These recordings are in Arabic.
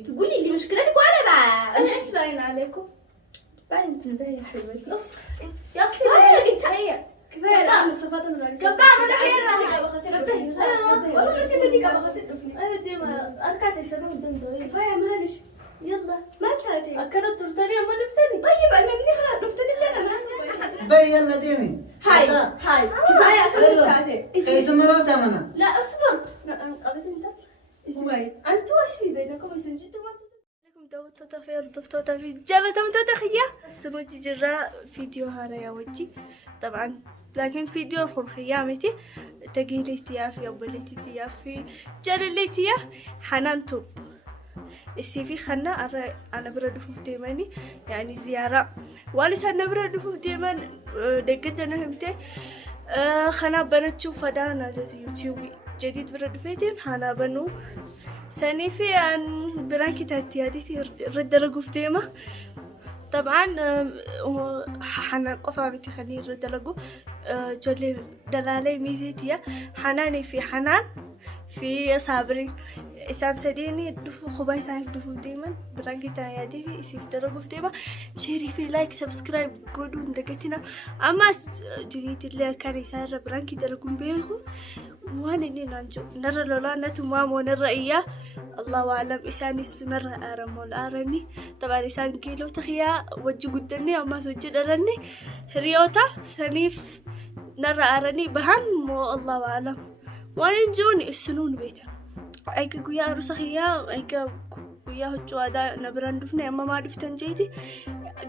تقولي لي مشكلتك وانا بقى ايش باين عليكم؟ باين زي يا حبيبتي. اوف يا اختي هي كفايه الان صفات الرئيسيه كفايه انا هي والله ما تبدي كما خسرت فيني انا بدي ما اركعت يسنوا قدام ضوي كفايه معلش يلا ما تاتي اكلت ترتري ما نفتني طيب انا مني خلاص نفتني اللي انا ما بي يلا ديمي هاي كفايه اكلت تاتي ايش ما ببدا انا لا اصبر قبل انت وين انتوا ايش في بينكم سنجدوا ما لكم توتوا في رطفتوا في جلتهم تدخيا سنوتي جرا فيديو هذا يا وجهي طبعا لكن فيديو الخم خيامتي تقيلي تيافي أبليتي تيافي جللي تيا حنان توب السي في خنا أنا برد فوف ديماني يعني زيارة وانا سنة برد فوف ديمان دقت أنا همتي خنا بنتشوف فدانا جت يوتيوبي جديد برد فيتين حنا بنو سني في أن برانكي تاتيادي رد رقوف ديما طبعا حنا قفا بتخلي رد لقو جولي دلالي ميزيتيا حناني في حنان في صابري إنسان سديني دفو خباي سانك دفو ديما برانكي تايادي في إسيف درجو في ديما شيري في لايك سبسكرايب قولون دقتنا أما جديد اللي كان يسار برانكي درجون بيخو وانا نانجو نرى لولا نتمام ونرى إياه الله أعلم إساني السنر أرم والأرني طبعا إسان كيلو تخيا وجه قدني أما سوجد أرني ريوتا سنيف نرى أرني بهن مو الله أعلم وانا نجوني السنون بيتا أيك قويا رسخيا أيك قويا هجوادا نبران دفني أما ما دفتن جيتي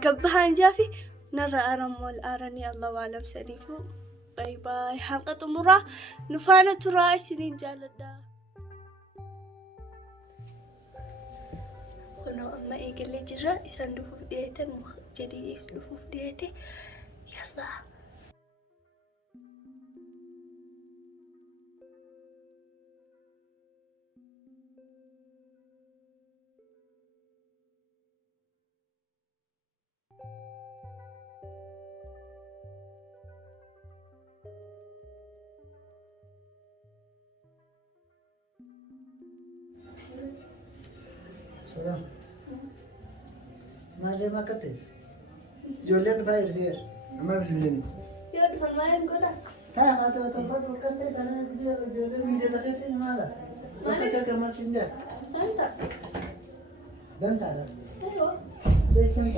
قبها جافي نرى أرم والأرني الله أعلم سنيفو باي باي حلقة مرة نفانا تراي سنين جالدا هنا أما إيقل لي جرا إسان دفوف ديتا جديد دفوف ديتا يلا سلام ما كتير جولين فاير دير ما بجولين يا دفن ما ينقلك ها هذا تفضل كتير أنا جولين ميزة دقيقة ماذا وكسر كمر سنجا أنت بنت على أيوة ليش بنت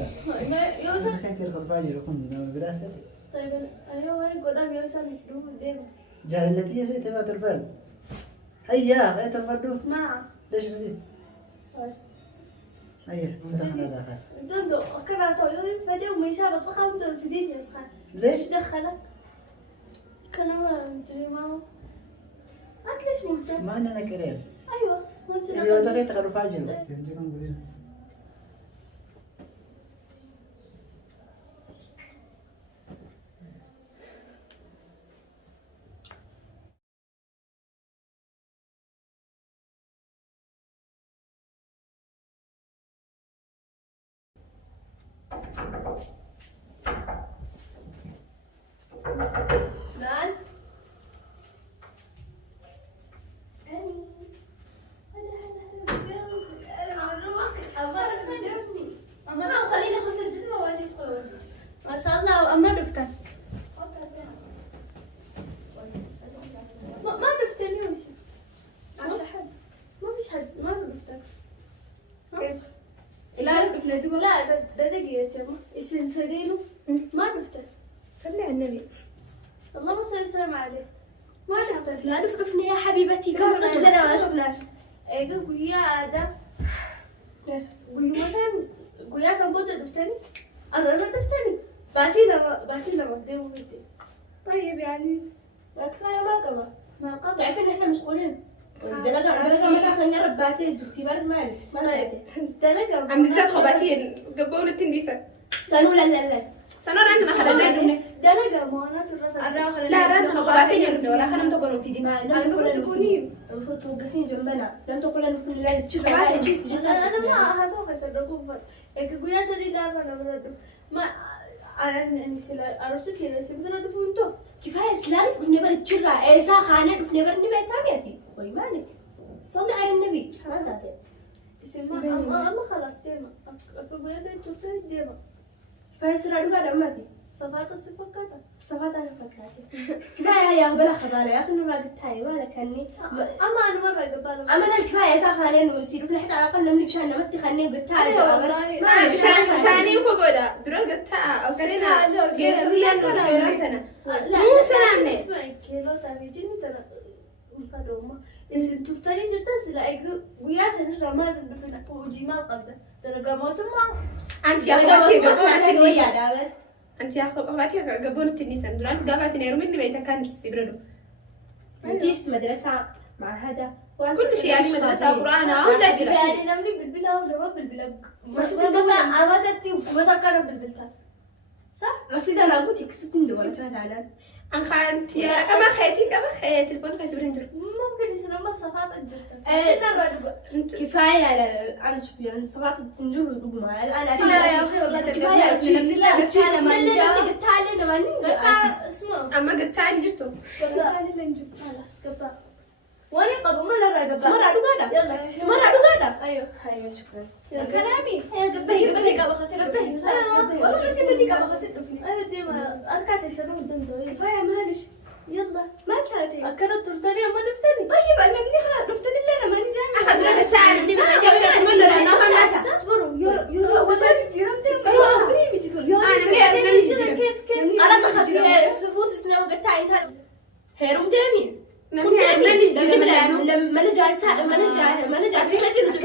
يوسف أنا كان كير خلفاجي ركون أنا براستي طيب أيوة يقولون يوسف دفوف ديما جاهلتي يا سيدي ما ترفل هيا هيا ترفدو ما ليش رديت هيا سلام على خاص دندو كنا طيورين فدي وما يشابه بقى ودو فديتي يسخن ليش ايش دخلك؟ كنا ما ندري ما انت ليش مهتم؟ ما أنا كرير ايوه ما انت اللي وتغيت خلفاجي ركون نعم ما شاء الله أما دفتن ما دفتن يوسف مش حد ما مش حد ما دفتن كيف لا دفنا دوا لا ده دقيقة يا ما اسم سدينه ما دفتن صلي على النبي اللهم صل وسلم عليه ما دفتن لا دفني يا حبيبتي كم قلت لنا ما شفناش ايه قويا هذا قويا مثلا قويا سنبوت دفتني أنا دفتني باتينا مقدمه بدي طيب يعني لا كفايه ما قبل ما قبل تعرفين ان احنا مشغولين درجة ما تاخذنا رباتين اختبار مالك ما طيب تلقى عم بالذات خباتين قبولة النساء سنو لا سنو عندنا خلنا دلقة مهانات الرفض لا رد خباتين يا ابني ولا خلنا تقولون في دماء المفروض تكونين المفروض توقفين جنبنا لم تقولن في الليل تشوفي أنا ما هسوق أصدقكم فر قويا سدي لا أنا برد ما أنا سلا أرسل كذا سيبنا ندفون تو كفاية سلالف دفني برد جرا إيسا خانة دفني برد نبي تاميتي وي مالك صلي على النبي أما خلاص ديما أكو يا سيد تورتي ديما فيصير أدوك على أمتي صفات الصفة كذا صفات أنا فكرتي كفاية يا بلا خبالة يا أخي نور قلتها ما لكني أما أنا مرة قبل أما أنا الكفاية ساخلين ويصير في حتى على الأقل نمني بشان نمتي خلني قلتها والله ما بشاني وفقودا درو قلتها أو سنة لا مو سلامني اسمعي كيلو تابي جيني ترى مفادوما إذا تفتري جرتاس لا أيقو ويا سنة ما في الدفن وجمال قبضة ترى قاموت ما أنت يا أخواتي قبونة ويا النيسان داول أنت يا أخواتي قبونة النيسان درانت قابات نيرو مني بيتا كانت تسيبردو أنتيس مدرسة مع هذا كل شيء يعني مدرسة قرآن ولا جرا يعني نمني بالبلا ولا ما بالبلا بس ما عملتي وما تكرر بالبلتها صح؟ رصيد أنا قلت كستين دول كانت على أن خانت يا أما خيتي تلفون خيس برينجر ممكن يصير ما صفات الجرتة كفاية أنا شوف يعني صفات التنجور ويقومها الآن عشان لا يا أخي والله كفاية من الله أنا ما نجا قلت ما نجا اسمع أما قلت تاني جرتو خلاص كفا واني قبل ما نرى سمر عدو قادة يلا سمر عدو قادة ايوه شكرا كلامي هي قبل بدي قبل خسر والله بدي قبل خسر ايوه ديما اركعت يسرون الدم كفاية معلش يلا ما تاتي اكلت ترتني وما نفتني طيب أنا مني خلاص نفتني لنا ماني جاي أخذ لنا الساعة اللي ما جاوبنا منه لأنه خلاص اصبروا يا والله تجرمت قريبي تقول أنا كيف أنا تخص سفوس سنة وقتها أنت هيروم دامي ما أنا جالسة ما أنا جالسة تجلس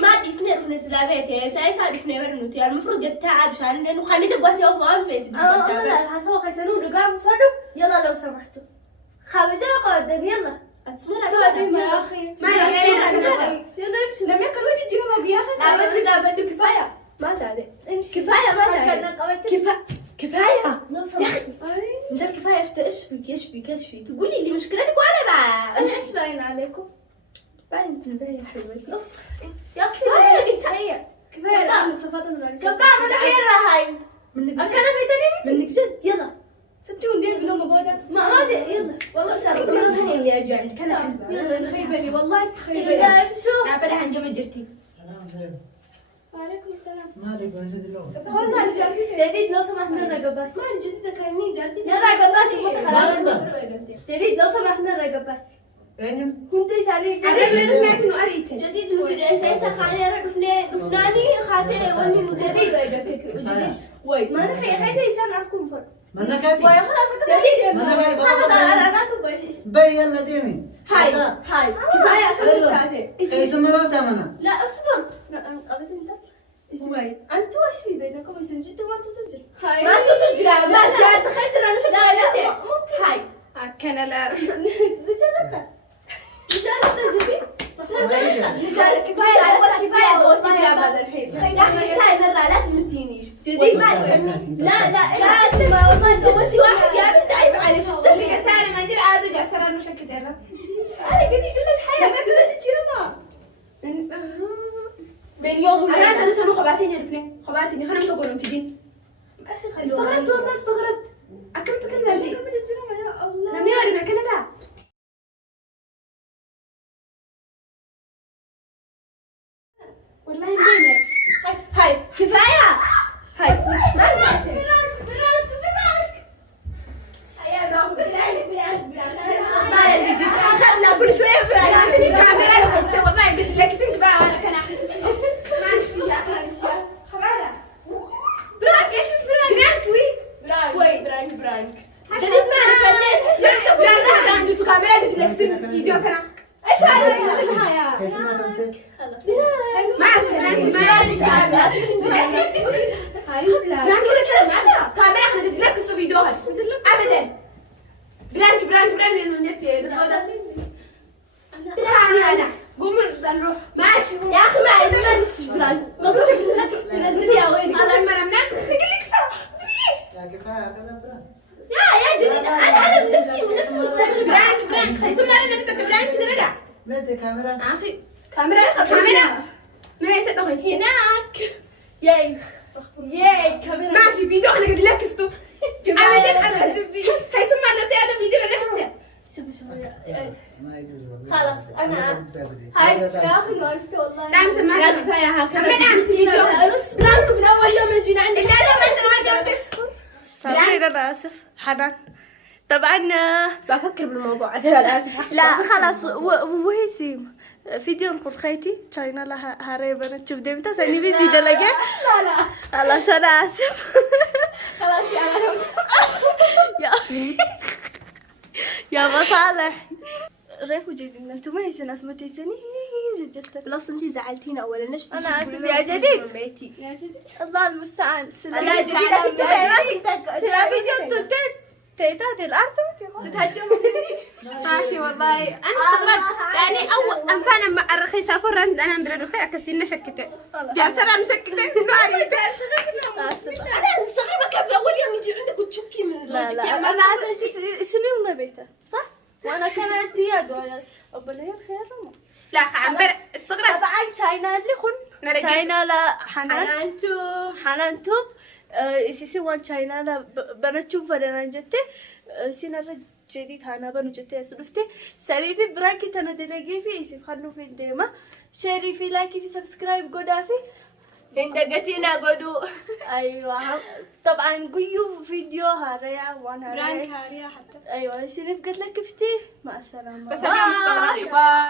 ما دي سنة في نسلابيتي سايسا بسنة ورنوتي المفروض قتها عشان لأنه خليت أقوى سيوف وان فيت لا هسوا خيسنون رقام فدو يلا لو سمحتوا خابجة قدام يلا أتسمر على يا أخي ما يلا امشي لم يكن وجه جرم يا أخي لا بدو كفاية ما تعالي امشي كفاية ما تعالي كفاية لو يا سمحتوا أخي انت كفاية ايش فيك تقولي لي مشكلتك وانا بقى ايش باين عليكم؟ باين تنزلي حلوتي يا اختي هي كفاية الآن صفات الرئيسية كفاية من غير هاي منك الكلام يتني منك جد يلا ستي وندي بلوم بودا ما دي يلا والله بس مرة ثانية اللي أجي عندك أنا كلبة يلا. تخيبني والله تخيبني يلا امشوا لا بلا عن جمع جرتي سلام خير وعليكم السلام مالك ونسيت اللون والله أنا جرتي جديد لو سمحنا رقباسي ما أنا جديدة كاني جرتي يلا رقباسي ما جديد لو سمحنا رقباسي أيوة كنت يسألني أنا جديد من سمعت إنه أريته جديد سيسا خاني رفناني خاتي واني جديد وي ما أنا خيسة يسأل عنكم فرق منك هاتي وي خلاص جديد منك هاتي خلاص أنا تبغى بي يلا ديمي هاي كفاية أكمل خاتي ايش ما بفتح منا لا أصبر قبل أنت وي أنتوا إيش في بينكم يسنجدوا ما تتجر ما تتجرى ما جالسة خيتر أنا شو لا ممكن هاي كان لا رجالة رجالة جديد كفاية والله يا بعد الحين يا أخي هاي مرة لا تمسينيش جديد ما لا لا أنت ما والله تمسي واحد يا بنت عيب عليك شو تاني ما أدري أرجع سرا المشاكل ترى أنا قلت كل الحياة ما تقدر تجرمها بين يوم أنا أنت لسه خباتيني يا رفني خباتيني خلنا نقولهم في دين استغربت والله استغربت أكمل تكلم لي يا الله لم يوري ما كنت والله مبينة هاي كفاية هاي ما خلنا كل شوية برايك كاميرا لو استوى والله قلت لك سنك بقى أنا كنا ماشي يا خبالة براك إيش براك برانك جديد ما جديد براك جبت كاميرا قلت لك سنك فيديو كنا إيش هذا ايش ما تبتك كاميرا احنا قد لك قصة فيديوهات ابدا برانك لانه النت هذا انا قوم نروح ماشي يا اخي ما عندناش برانك نزلي يا وين خلاص مرة منك نقول لك صح يا كفايه كذا برا يا جديد انا بنفسي مستغرب برانك خيس مرة انا بتاعت برانك ترجع متى كاميرا اخي كاميرا ما يصير خيس هناك ياي كاميرا ماشي فيديو انا قد لك استو ابدا خيس مرة نتي هذا فيديو لك شوفي ما يجوز والله. خلاص، أنا هاي يا اخي ما عرفت والله. نعم سمعت. لا كفايه هكذا. الحين نعم فيديو. برانك من اول يوم جينا عندك. لا لا ما انت ما تصبر. سامحين انا اسف حنان. طبعا بفكر بالموضوع انا اسف. لا خلاص وهي سيم فيديو نقول خيتي تشاينا لها هاري بنات شوف ديمتا سني بيزي دلقة. لا لا خلاص انا اسف. خلاص يا يا مصالح ريفو جديد انتو ما يسن اسمه تيسني جدت. خلاص انتي زعلتينا اولا ليش انا اسف يا جديد. بيتي يا جديد. الله المستعان. لا جديد انت سلا فيديو انتو تيتا دي الارض تهجموا ماشي والله انا استغربت يعني اول انفانا مع الرخيصه فرن انا من الرخيصه كسينا شكته جالسه مشكته ناري انا مستغربه كيف اول يوم يجي عندك وتشكي من لا زوجك. لا يعني انا سنين بيته صح وانا كانت يد ولا ابني خير ما لا عنبر استغربت طبعا تشاينا اللي خن تشاينا لا حنان حنان توب سيسي وان تشاينا لا بنشوف فدنا جتة سينا جديد هانا بنو جتة سلفتي سريفي براكي تنا دلقي في يسيف خلنا في الديمة شيري في لايكي في سبسكرايب قدافي انت قتينا قدو. ايوه طبعا قيو فيديو هاريا وانا برانك هاريا حتى. ايوه سينف قلت لك كفتي مع السلامه. بس انا مستغربه.